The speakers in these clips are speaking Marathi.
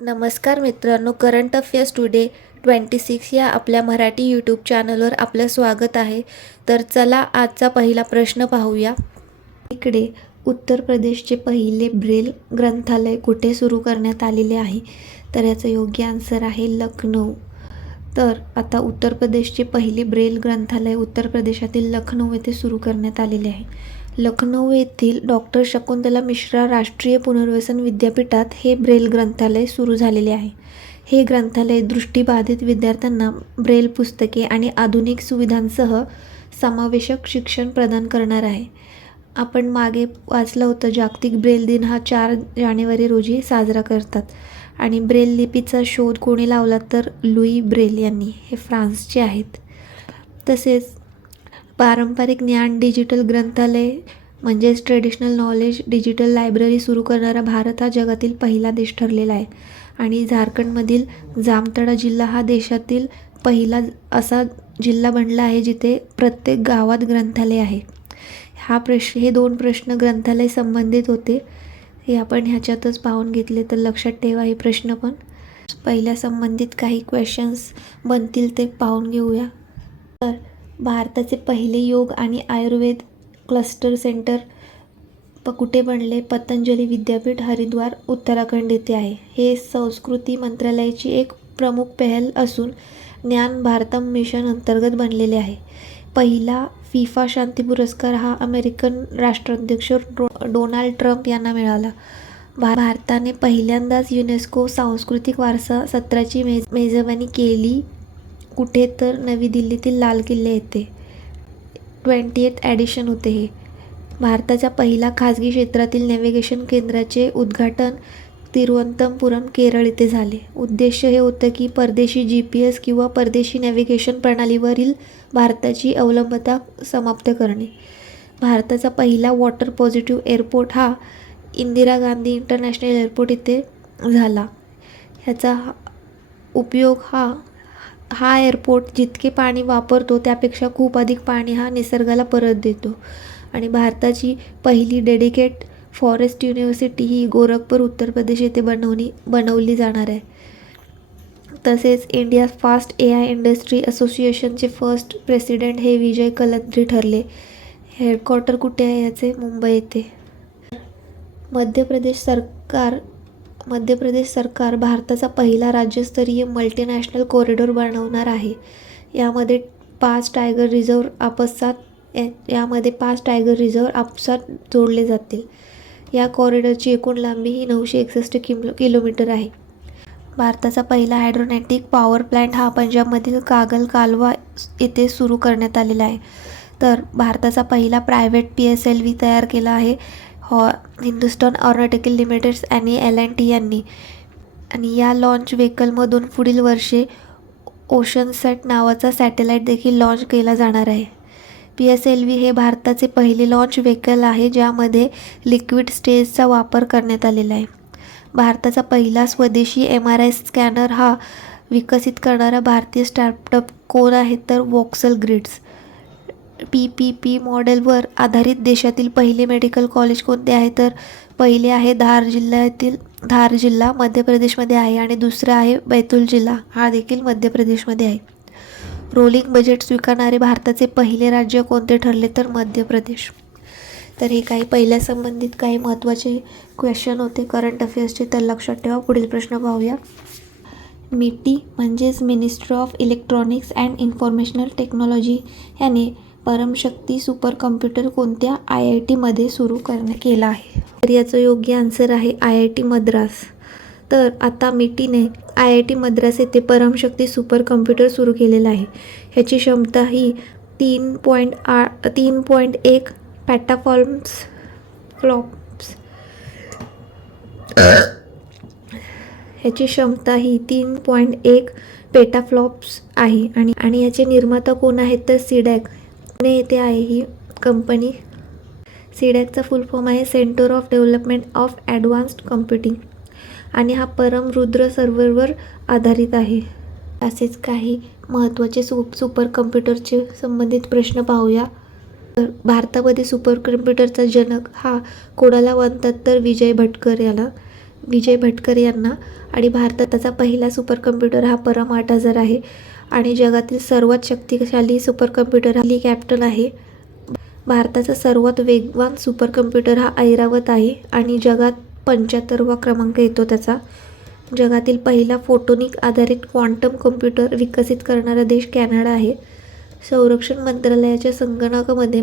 नमस्कार मित्रांनो, करंट अफेअर्स टुडे 26 या आपल्या मराठी यूट्यूब चॅनलवर आपलं स्वागत आहे. तर चला आजचा पहिला प्रश्न पाहूया. इकडे उत्तर प्रदेशचे पहिले ब्रेल ग्रंथालय कुठे सुरू करण्यात आलेले आहे? तर याचं योग्य आन्सर आहे लखनौ. तर आता उत्तर प्रदेशचे पहिले ब्रेल ग्रंथालय उत्तर प्रदेशातील लखनौ येथे सुरू करण्यात आलेले आहे. लखनौ येथील डॉक्टर शकुंतला मिश्रा राष्ट्रीय पुनर्वसन विद्यापीठात हे ब्रेल ग्रंथालय सुरू झालेले आहे. हे ग्रंथालय दृष्टिबाधित विद्यार्थ्यांना ब्रेल पुस्तके आणि आधुनिक सुविधांसह समावेशक शिक्षण प्रदान करणार आहे. आपण मागे वाचलं होतं, जागतिक ब्रेल दिन हा 4 जानेवारी रोजी साजरा करतात. आणि ब्रेल लिपीचा शोध कोणी लावला? तर लुई ब्रेल यांनी. हे फ्रान्सचे आहेत. तसेच पारंपरिक ज्ञान डिजिटल ग्रंथालय म्हणजेच ट्रेडिशनल नॉलेज डिजिटल लायब्ररी सुरू करणारा भारत हा जगातील पहिला देश ठरलेला आहे. आणि झारखंडमधील जामताड़ा जिल्हा हा देशातील पहिला असा जिल्हा बनला आहे जिथे प्रत्येक गावात ग्रंथालय आहे. हे 2 प्रश्न ग्रंथालय संबंधित होते. हे आपण ह्याच्यातच पाहून घेतले तर लक्षात ठेवा हे प्रश्न पण. पहिल्या संबंधित काही क्वेश्चन्स बनतील ते पाहून घेऊया. तर भारताचे पहिले योग आणि आयुर्वेद क्लस्टर सेंटर कुठे बनले? पतंजली विद्यापीठ, हरिद्वार, उत्तराखंड येथे आहे. हे संस्कृती मंत्रालयाची एक प्रमुख पहल असून ज्ञान भारतम मिशन अंतर्गत बनलेले आहे. पहिला फिफा शांती पुरस्कार हा अमेरिकन राष्ट्राध्यक्ष डोनाल्ड ट्रम्प यांना मिळाला. भारताने पहिल्यांदाच युनेस्को सांस्कृतिक वारसा सत्राची मेजबानी केली. कुठे? तर नवी दिल्लीतील लाल किल्ले येथे. 20th एडिशन होते हे. भारताच्या पहिला खाजगी क्षेत्रातील नॅव्हिगेशन केंद्राचे उद्घाटन तिरुवनंतपुरम, केरळ येथे झाले. उद्देश हे होतं की परदेशी GPS किंवा परदेशी नॅव्हिगेशन प्रणालीवरील भारताची अवलंबता समाप्त करणे. भारताचा पहिला वॉटर पॉझिटिव्ह एअरपोर्ट हा इंदिरा गांधी इंटरनॅशनल एअरपोर्ट येथे झाला. ह्याचा उपयोग हा एअरपोर्ट जितके पाणी वापरतो त्यापेक्षा खूप अधिक पाणी हा निसर्गाला परत देतो. आणि भारताची पहिली डेडिकेट फॉरेस्ट युनिव्हर्सिटी ही गोरखपूर, उत्तर प्रदेश येथे बनवली जाणार आहे. तसेच इंडिया फास्ट AI इंडस्ट्री असोसिएशनचे फर्स्ट प्रेसिडेंट हे विजय कलंत्री ठरले. हेडक्वार्टर कुठे आहे याचे? मुंबई येथे. मध्य प्रदेश सरकार भारताचा पहिला राज्यस्तरीय मल्टीनॅशनल कॉरिडॉर बनवणार आहे. यामध्ये 5 टायगर रिझर्व आपसात जोडले जातील. या कॉरिडॉरची एकूण लांबी ही 961 किलोमीटर आहे. भारताचा पहिला हायड्रोनेटिक पॉवर प्लॅन्ट हा पंजाबमधील कागल कालवा येथे सुरू करण्यात आलेला आहे. तर भारताचा पहिला प्रायव्हेट PSLV तयार केला आहे हिंदुस्तान एरोनॉटिकल लिमिटेड्स आणि L&T यांनी. आणि या लॉन्च व्हेकलमधून पुढील वर्षे ओशनसॅट नावाचा सॅटेलाईट देखील लॉन्च केला जाणार आहे. PSLV हे भारताचे पहिले लॉन्च व्हेकल आहे ज्यामध्ये लिक्विड स्टेजचा वापर करण्यात आलेला आहे. भारताचा पहिला स्वदेशी MRI स्कॅनर हा विकसित करणारा भारतीय स्टार्टअप कोण आहे? तर वॉक्सल ग्रिड्स. PPP मॉडेलवर आधारित देशातील पहिले मेडिकल कॉलेज कोणते आहे? तर पहिले आहे धार जिल्हा मध्य प्रदेशमध्ये आहे आणि दुसरा आहे बैतूल जिल्हा, हा देखील मध्य प्रदेशमध्ये आहे. रोलिंग बजेट स्वीकारणारे भारताचे पहिले राज्य कोणते ठरले? तर मध्य प्रदेश. तर हे काही पहिल्या संबंधित काही महत्त्वाचे क्वेश्चन होते करंट अफेअर्सचे, तर लक्षात ठेवा. पुढील प्रश्न पाहूया. MITI म्हणजेच ministry of electronics and informational technology याने परमशक्ती सुपर कॉम्प्युटर कोणत्या IIT मध्ये सुरू केला आहे? तर याचं योग्य आन्सर आहे IIT मद्रास. तर आता MITIने IIT मद्रास येथे परमशक्ती सुपर कॉम्प्युटर सुरू केलेला आहे. ह्याची क्षमता ही 3.1 पेटाफ्लॉप्स ह्याची क्षमता ही 3.1 पेटाफ्लॉप्स आहे. आणि याचे निर्माता कोण आहेत? तर सीडॅक पुणे येथे आहे ही कंपनी. सीडॅकचा फुल फॉर्म आहे centre of development of advanced computing. आणि हा परम रुद्र सर्व्हरवर आधारित आहे. असेच काही महत्त्वाचे सुपर कम्प्युटरचे संबंधित प्रश्न पाहूया. तर भारतामध्ये सुपर कम्प्युटरचा जनक हा कोणाला म्हणतात? तर विजय भटकर याला. विजय भटकर यांना. आणि भारताचा पहिला सुपर कम्प्युटर हा परम 8000 आहे. आणि जगातील सर्वात शक्तिशाली सुपर कम्प्युटर हा कॅप्टन आहे. भारताचा सर्वात वेगवान सुपर कम्प्युटर हा ऐरावत आहे आणि जगात 75वा क्रमांक येतो त्याचा. जगातील पहिला फोटोनिक आधारित क्वांटम कम्प्युटर विकसित करणारा देश कॅनडा आहे. संरक्षण मंत्रालयाच्या संगणकामध्ये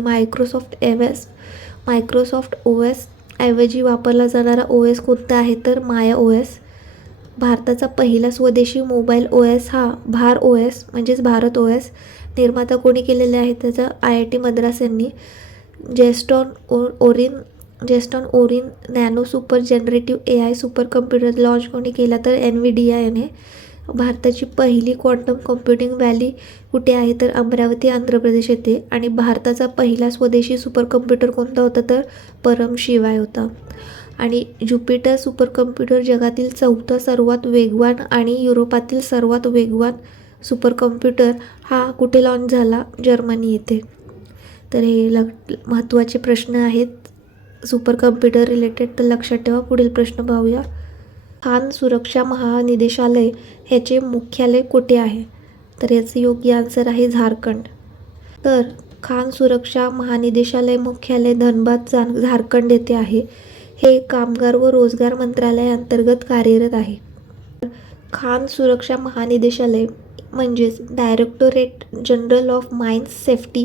मायक्रोसॉफ्ट OS ऐवजी वापरला जाणारा OS कोणता आहे तर माया OS. भारताचा पहिला स्वदेशी मोबाईल OS हा भार OS म्हणजेच भारत OS. निर्माता कोणी केलेले आहे त्याचा IIT मद्रास यांनी. Jetson Orin Nano super generative AI super computer launch कोणी केला तर NVIDIA याने. भारताची पहिली क्वांटम कम्प्युटिंग व्हॅली कुठे आहे तर अमरावती आंध्र प्रदेश येथे. आणि भारताचा पहिला स्वदेशी सुपर कम्प्युटर कोणता होता तर परम शिवाय होता. आणि ज्युपिटर सुपर कम्प्युटर जगातील 4था सर्वात वेगवान आणि युरोपातील सर्वात वेगवान सुपर कम्प्युटर हा कुठे लॉन्च झाला जर्मनी येथे. तर हे महत्त्वाचे प्रश्न आहेत सुपर कम्प्युटर रिलेटेड. तर लक्षात ठेवा. पुढील प्रश्न पाहूया. खान सुरक्षा महानिदेशालय ह्याचे मुख्यालय कुठे आहे तर याचे योग्य आन्सर आहे झारखंड. तर खान सुरक्षा महानिदेशालय मुख्यालय धनबाद झारखंड येथे आहे. हे कामगार व रोजगार मंत्रालयाअंतर्गत कार्यरत आहे. खान सुरक्षा महानिदेशालय म्हणजेच directorate general of mines safety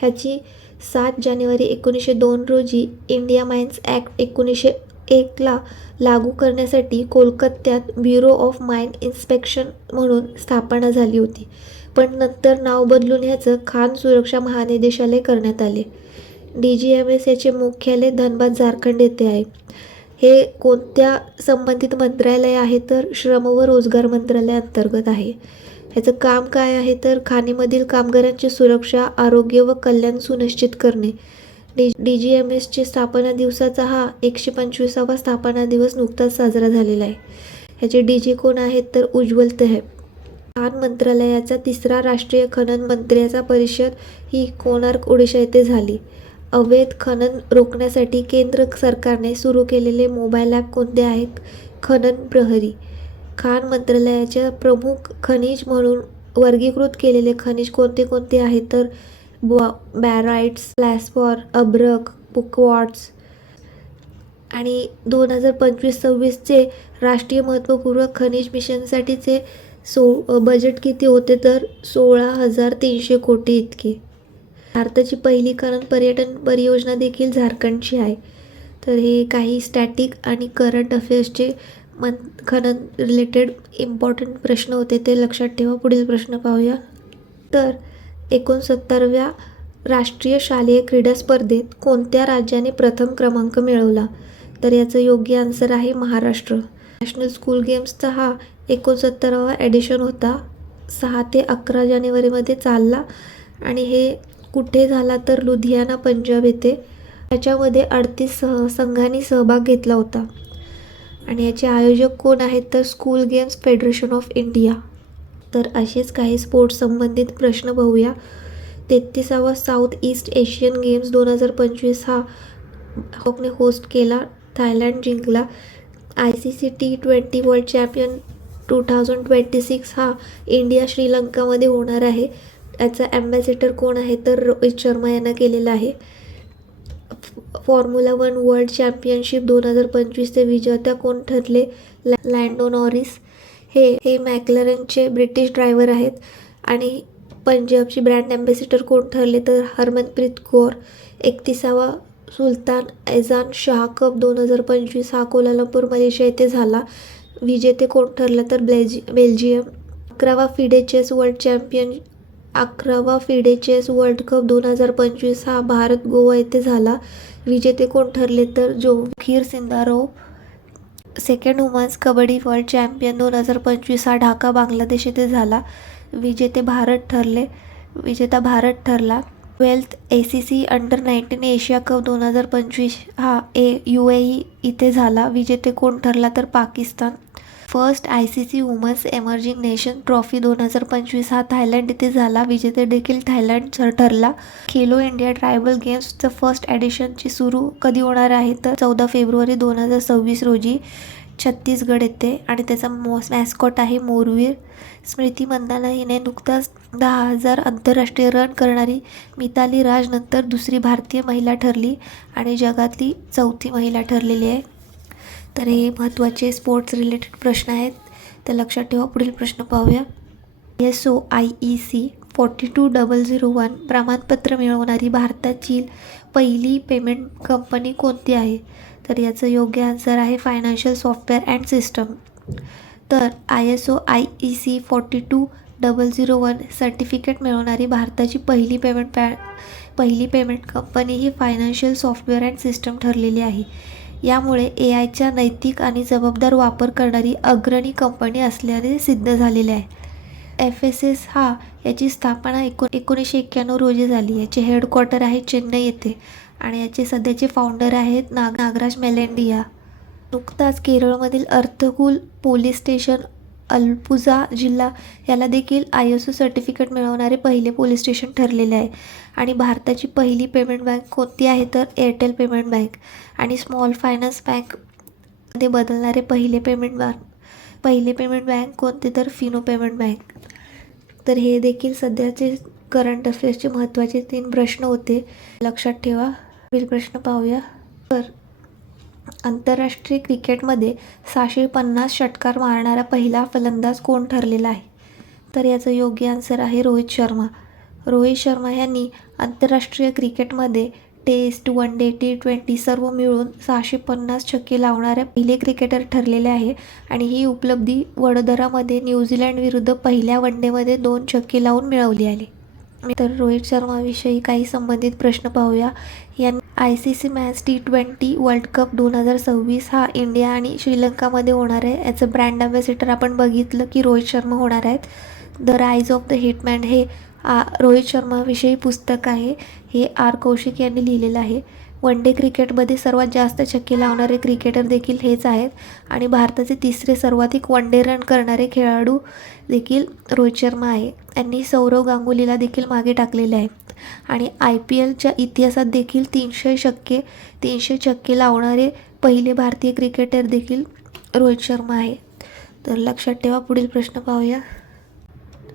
ह्याची 7 जानेवारी 1902 रोजी इंडिया माइन्स ॲक्ट 1901 ला लागू करण्यासाठी कोलकात्यात ब्युरो ऑफ माइन इन्स्पेक्शन म्हणून स्थापना झाली होती. पण नंतर नाव बदलून ह्याचं खान सुरक्षा महानिदेशालय करण्यात आले. DGMS याचे मुख्यालय धनबाद झारखंड येथे आहे. हे कोणत्या संबंधित मंत्रालय आहे तर श्रम व रोजगार मंत्रालयाअंतर्गत आहे. ह्याचं काम काय आहे तर खाणीमधील कामगारांची सुरक्षा, आरोग्य व कल्याण सुनिश्चित करणे. DGMSचे स्थापना दिवसाचा हा 125वा स्थापना दिवस नुकताच साजरा झालेला आहे. ह्याचे DG कोण आहेत तर उज्ज्वल तेहब. खान मंत्रालयाचा 3रा राष्ट्रीय खनन मंत्र्यांचा परिषद ही कोणार्क ओडिशा येथे झाली. अवैध खनन रोखण्यासाठी केंद्र सरकारने सुरू केलेले मोबाईल ॲप कोणते आहेत खनन प्रहरी. खान मंत्रालयाच्या प्रमुख खनिज म्हणून वर्गीकृत केलेले खनिज कोणते कोणते आहेत तर बॅराइट्स, फ्लॅस्फॉर, अब्रक, क्वार्ट्ज. आणि 2025-26चे राष्ट्रीय महत्त्वपूर्ण खनिज मिशनसाठीचे बजेट किती होते तर 16,300 कोटी इतके. भारताची पहिली खनन पर्यटन परियोजना देखील झारखंडची आहे. तर हे काही स्टॅटिक आणि करंट अफेअर्सचे खनन रिलेटेड इम्पॉर्टंट प्रश्न होते ते लक्षात ठेवा. पुढील प्रश्न पाहूया. तर 69व्या राष्ट्रीय शालेय क्रीडा स्पर्धेत कोणत्या राज्याने प्रथम क्रमांक मिळवला तर याचं योग्य आन्सर आहे महाराष्ट्र. नॅशनल स्कूल गेम्सचा हा 69वा एडिशन होता. 6 ते 11 जानेवारीमध्ये चालला आणि हे कुठे झाला तर लुधियाना पंजाब येथे. याच्यामध्ये 38 संघांनी सहभाग घेतला होता. आणि याचे आयोजक कोण आहेत तर school games federation of India. तर असेच काही स्पोर्ट्स संबंधित प्रश्न पाहूया. 33वा साऊथ ईस्ट एशियन गेम्स 2025 हा बँकॉकने होस्ट केला. थायलंड जिंकला. ICC T20 वर्ल्ड चॅम्पियन 2026 हा इंडिया श्रीलंकामध्ये होणार आहे. याचा ॲम्बॅसेडर कोण आहे तर रोहित शर्मा यांना केलेला आहे. फॉर्म्युला 1 वर्ल्ड चॅम्पियनशिप 2025चे विजेता कोण ठरले लँडो नॉरिस. हे मॅक्लॅरेनचे ब्रिटिश ड्रायव्हर आहेत. आणि पंजाबची ब्रँड ॲम्बॅसेडर कोण ठरले तर हरमनप्रीत कौर. 31वा सुलतान ऐजान शाह कप 2025 हा कोलालंपूर मलेशिया येथे झाला. विजेते कोण ठरलं तर बेल्जियम. 11वा फिडे चेस वर्ल्ड कप 2025 हा भारत गोवा येथे झाला. विजेते कोण ठरले तर Javokhir Sindarov. 2nd women's kabaddi world champion 2025 हा ढाका बांगलादेश येथे झाला. विजेता भारत ठरला. 12th ACC under-19 Asia cup 2025 हा UAE इथे झाला. विजेते कोण ठरला तर Pakistan. First ICC women's emerging nation trophy 2025 हा थायलंड येथे झाला. विजेते देखील थायलंड ठरला. खेलो इंडिया ट्रायबल गेम्सचं फर्स्ट एडिशनची सुरू कधी होणार आहे तर 14 फेब्रुवारी 2026 रोजी छत्तीसगड येथे आणि त्याचा मॅस्कॉट आहे मोरवीर. स्मृती मंदाना हिने नुकताच 10,000 आंतरराष्ट्रीय रन करणारी मिताली राज नंतर दुसरी भारतीय महिला ठरली आणि जगातली चौथी महिला ठरलेली आहे. तर हे महत्त्वाचे स्पोर्ट्स रिलेटेड प्रश्न आहेत, तर लक्षात ठेवा. पुढील प्रश्न पाहूया. ISO/IEC 42001 प्रमाणपत्र मिळवणारी भारताची पहिली पेमेंट कंपनी कोणती आहे? तर याचं योग्य आन्सर आहे फायनान्शियल सॉफ्टवेअर अँड सिस्टम. तर ISO/IEC 42001 सर्टिफिकेट मिळवणारी भारताची पहिली payment company he financial software and system ठरलेली आहे. यामुळे AIचा नैतिक आणि जबाबदार वापर करणारी अग्रणी कंपनी असल्याने सिद्ध झालेले आहे. FSS याची स्थापना 1991 रोजी झाली. याचे हेडक्वार्टर आहे चेन्नई येथे आणि याचे सध्याचे फाउंडर आहेत नागराज मेलेंडिया. नुकताच केरळमधील अर्थकुल पोलीस स्टेशन अलपुझा जिल्हा याला देखील ISO सर्टिफिकेट मिळवणारे पहिले पोलीस स्टेशन ठरलेले आहे. आणि भारताची पहिली पेमेंट बँक कोणती आहे? तर एअरटेल पेमेंट बँक. आणि स्मॉल फायनान्स बँकमध्ये बदलणारे पहिले पेमेंट बँक कोणते? तर फिनो पेमेंट बँक. तर हे देखील सध्याचे करंट अफेअर्सचे महत्त्वाचे 3 प्रश्न होते, लक्षात ठेवा. पुढील प्रश्न पाहूया. तर आंतरराष्ट्रीय क्रिकेटमध्ये 650 षटकार मारणारा पहिला फलंदाज कोण ठरलेला आहे? तर याचं योग्य आन्सर आहे रोहित शर्मा. रोहित शर्मा यांनी आंतरराष्ट्रीय क्रिकेटमध्ये टेस्ट, वन डे, T20 सर्व मिळून 650 छक्के लावणाऱ्या पहिले क्रिकेटर ठरलेले आहे आणि ही उपलब्धी वडोदरामध्ये न्यूझीलंड विरुद्ध पहिल्या वनडेमध्ये 2 छक्के लावून मिळवली आली. तर रोहित शर्माविषयी काही संबंधित प्रश्न पाहूया. ICC match T20 world cup 2026 हा इंडिया आणि श्रीलंकामध्ये होणार आहे. याचं ब्रँड ॲम्बॅसिडर आपण बघितलं की रोहित शर्मा होणार आहेत. The rise of the hitman हे रोहित शर्माविषयी पुस्तक आहे. हे R कौशिक यांनी लिहिलेलं आहे. वन डे क्रिकेटमध्ये सर्वात जास्त छक्के लावणारे क्रिकेटर देखील हेच आहेत आणि भारताचे तिसरे सर्वाधिक वन डे रन करणारे खेळाडू देखील रोहित शर्मा आहे. यांनी सौरव गांगुलीला देखील मागे टाकलेले आहे आणि IPLच्या इतिहासात देखील 300 छक्के लावणारे पहिले भारतीय क्रिकेटर देखील रोहित शर्मा आहे. तर लक्षात ठेवा. पुढील प्रश्न पाहूया.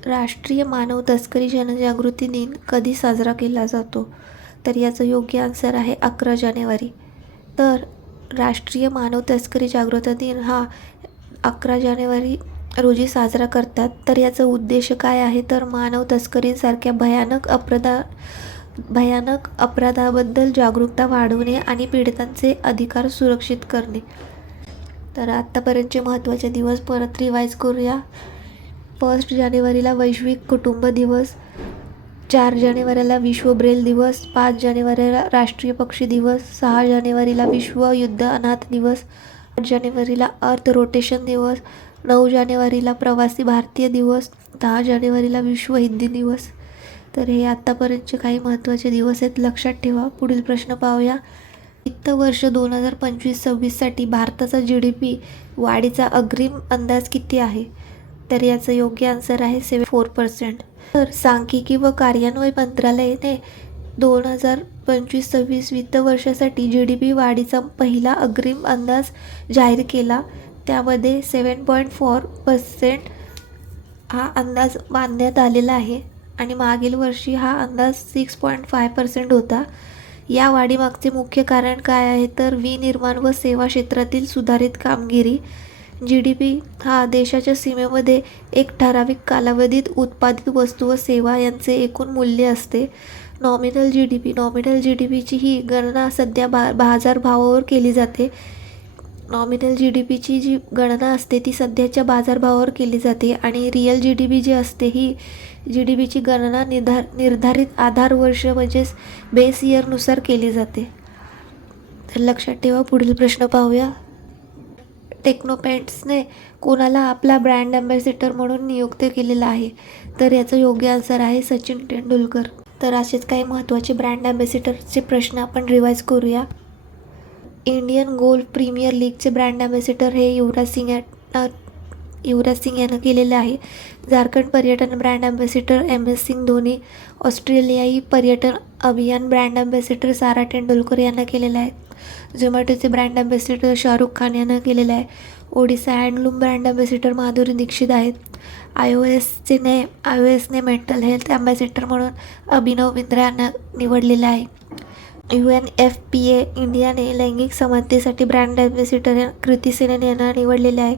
राष्ट्रीय मानव तस्करी जनजागृती दिन कधी साजरा केला जातो? तर याचं योग्य आन्सर आहे 11 जानेवारी. तर राष्ट्रीय मानव तस्करी जागृती दिन हा 11 जानेवारी रोजी साजरा करतात. तर याचा उद्देश काय आहे? तर मानव तस्करीसारख्या भयानक अपराधाबद्दल जागरूकता वाढवणे आणि पीडितांचे अधिकार सुरक्षित करणे. तर आत्तापर्यंतचे महत्त्वाचे दिवस परत रिवाईज करूया. 1 जानेवारीला वैश्विक कुटुंब दिवस, 4 जानेवारीला विश्व ब्रेल दिवस, 5 जानेवारीला राष्ट्रीय पक्षी दिवस, 6 जानेवारीला विश्व युद्ध अनाथ दिवस, 8 जानेवारीला अर्थ रोटेशन दिवस, 9 जानेवारीला प्रवासी भारतीय दिवस, 10 जानेवारीला विश्व हिंदी दिवस. तर हे आत्तापर्यंतचे काही महत्त्वाचे दिवस आहेत, लक्षात ठेवा. पुढील प्रश्न पाहूया. वित्त वर्ष 2025-26साठी भारताचा GDP वाढीचा अग्रिम अंदाज किती आहे? तर याचं योग्य आन्सर आहे 4%. तर सांख्यिकी व कार्यान्वयन मंत्रालयाने 2025-26 वित्त वर्षासाठी GDP वाढीचा पहिला अग्रिम अंदाज जाहीर केला. त्यामध्ये 7.4% हा अंदाज बांधण्यात आलेला आहे आणि मागील वर्षी हा अंदाज 6.5% होता. या वाढीमागचे मुख्य कारण काय आहे? तर विनिर्माण व सेवा क्षेत्रातील सुधारित कामगिरी. GDP हा देशाच्या सीमेमध्ये एक ठराविक कालावधीत उत्पादित वस्तू व सेवा यांचे एकूण मूल्य असते. नॉमिनल GDPची ही गणना सध्या बाजारभावावर केली जाते. नॉमिनल GDPची जी गणना असते ती सध्याच्या बाजारभावावर केली जाते आणि रिअल GDP जी असते ही GDPची गणना निर्धारित आधार वर्ष म्हणजेच बेस इयरनुसार केली जाते. तर लक्षात ठेवा. पुढील प्रश्न पाहूया. टेक्नोपेंट्सने कोणाला आपला ब्रँड ॲम्बॅसिडर म्हणून नियुक्त केलेला आहे? तर याचं योग्य आन्सर आहे सचिन तेंडुलकर. तर असेच काही महत्त्वाचे ब्रँड ॲम्बॅसिडरचे प्रश्न आपण रिवाईज करूया. इंडियन गोल्फ प्रीमियर लीगचे ब्रँड ॲम्बॅसिडर हे युवराज सिंग यानं केलेले आहे. झारखंड पर्यटन brand ambassador MS Singh Dhoni. ऑस्ट्रेलियाई पर्यटन अभियान ब्रँड ॲम्बॅसिडर सारा तेंडुलकर यांना केलेला आहे. झोमॅटोचे ब्रँड ॲम्बॅसिडर शाहरुख खान यांना केलेलं आहे. Odisha handloom brand ambassador Madhuri Dixit आहेत. iOSने मेंटल हेल्थ ॲम्बॅसिडर म्हणून अभिनव बिंद्रा यांना निवडलेलं आहे. UNFPA इंडियाने लैंगिक समानतेसाठी ब्रँड ॲम्बॅसिडर कृती सेनन यांना निवडलेले आहे.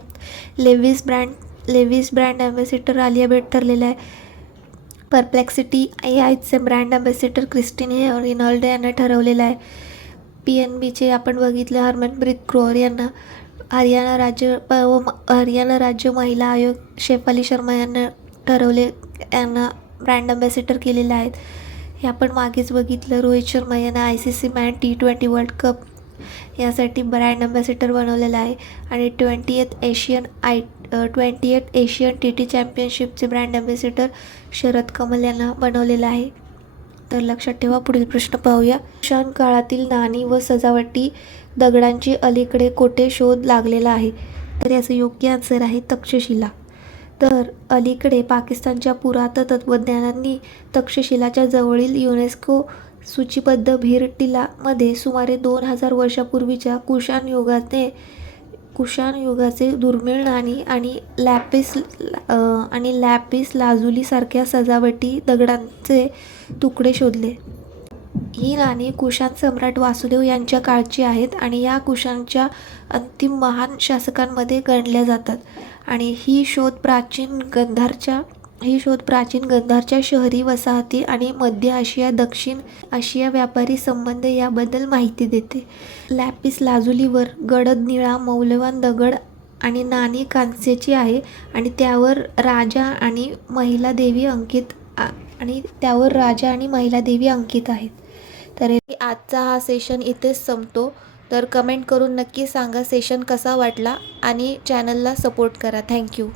लेव्हिस ब्रँड ॲम्बॅसिडर आलिया भट्ट ठरलेला आहे. परप्लेक्सिटी AIचे ब्रँड ॲम्बॅसिडर क्रिस्टिनो रेनॉल्डो यांना ठरवलेलं आहे. PNBचे आपण बघितलं हरमनप्रीत कौर यांना. हरियाणा राज्य महिला आयोग शेफाली शर्मा यांना यांना ब्रँड ॲम्बॅसिडर केलेले आहेत. हे आपण मागेच बघितलं रोहित शर्मा यांना ICC man T20 world cup यासाठी ब्रँड ॲम्बॅसिडर बनवलेला आहे. आणि 20th एशियन TT चॅम्पियनशिपचे ब्रँड ॲम्बॅसिडर शरद कमल यांना बनवलेलं आहे. तर लक्षात ठेवा. पुढील प्रश्न पाहूया. कुशाण काळातील नाणी व सजावटी दगडांची अलीकडे कोठे शोध लागलेला आहे? तर याचं योग्य आन्सर आहे तक्षशिला. तर अलीकडे पाकिस्तानच्या पुरातत्त्वज्ञांनी तक्षशिलाच्या जवळील युनेस्को सूचीबद्ध भिरटिलामध्ये सुमारे 2000 वर्षापूर्वीच्या कुशाण युगाचे दुर्मिळ नाणी आणि लॅपिस लाजुलीसारख्या सजावटी दगडांचे तुकडे शोधले. ही नाणी कुशाण सम्राट वासुदेव यांच्या काळची आहेत आणि या कुशाणच्या अंतिम महान शासकांमध्ये गणल्या जातात. आणि ही शोध प्राचीन गंधारच्या शहरी वसाहती आणि मध्य आशिया दक्षिण आशिया व्यापारी संबंध याबद्दल माहिती देते. लॅपिस लाजुलीवर गडद निळा मौल्यवान दगड आणि नाणी कांस्याची आहे आणि त्यावर राजा आणि महिला देवी अंकित आहेत. तर आजचा हा सेशन इथेच संपतो. तर कमेंट करून नक्की सांगा सेशन कसा वाटला आणि चॅनलला सपोर्ट करा. थँक्यू.